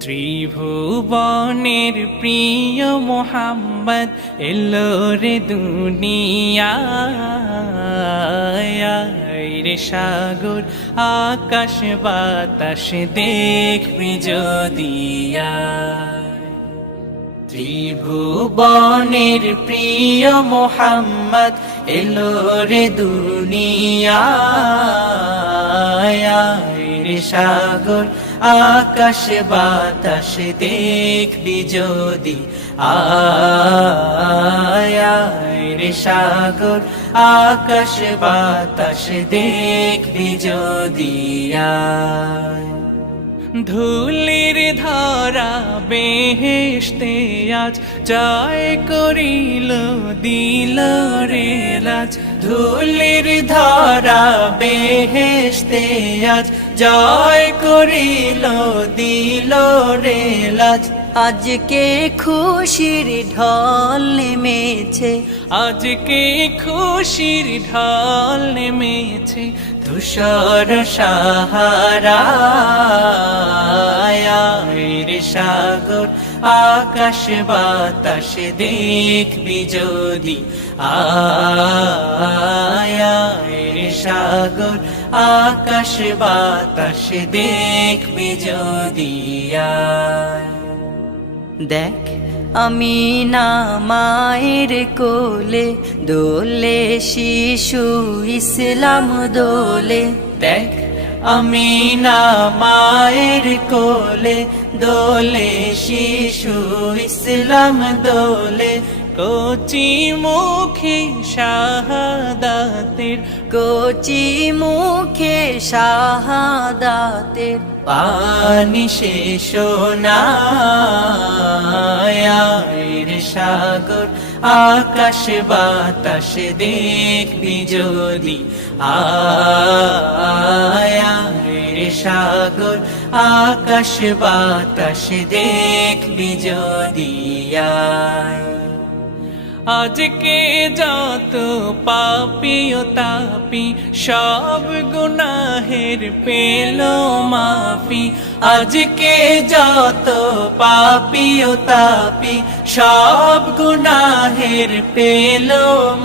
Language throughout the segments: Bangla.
ত্রিভুবনের প্রিয় মোহাম্মদ এলো রে দুনিয়ায় রে সাগর আকাশ বাতাস দেখবি যদি ত্রিভুবনের প্রিয় মোহাম্মদ এলো রে দুনিয়ায় রে সাগর আকাশ বাতাস দেখবি যদি রে সাগর আকাশ বাতাস দেখবি যদি ধুলির ধরা বেহেশতে আজ জয় করিল দিল রে লাজ ধুলির ধরা বেহেশতে আজ জয় করিল দিল রে লাজ আজকে খুশির ঢল নেমেছে, আজকে খুশির ঢল নেমেছে ধূসর সাহারায় রে সাগর আকাশ বাতাস দেখবি যদি রে সাগর আকাশ বাতাস দেখবি যদি দেখ আমি না মায়ের কোলে দোলে শিশু ইসলাম দোলে, দেখ আমি না মায়ের কোলে দোলে শিশু ইসলাম দোলে কচি মুখে শাহাদাতের কচি মুখে শাহাদাতের পানি শেষ না রে সাগর আকাশ বাতাস দেখবি যদি রে সাগর আকাশ বাতাস দেখবি যদি আজকে যত পাপী ও তাপি সব গুনাহের পেল মাফি আজকে যত পাপী ও তাপি সব গুনাহের পেল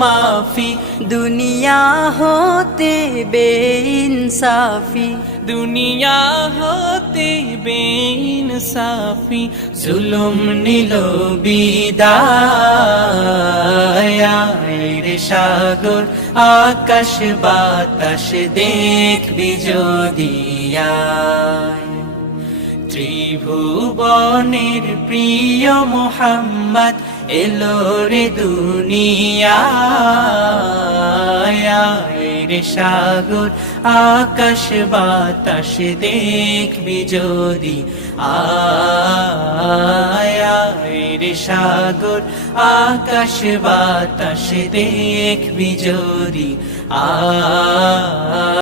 মাফি দুনিয়া হতে বেইনসাফি দুনিয়া হতে বেইনসাফি জুলুম নিল বিদায় রে সাগর আকাশ বাতাস দেখবি যদি ত্রিভুবনের প্রিয় মোহাম্মদ এলো রে দুনিয়ায় রে সাগর আকাশ বাতাস দেখবি যদি রে সাগর আকাশ বাতাস দেখবি যদি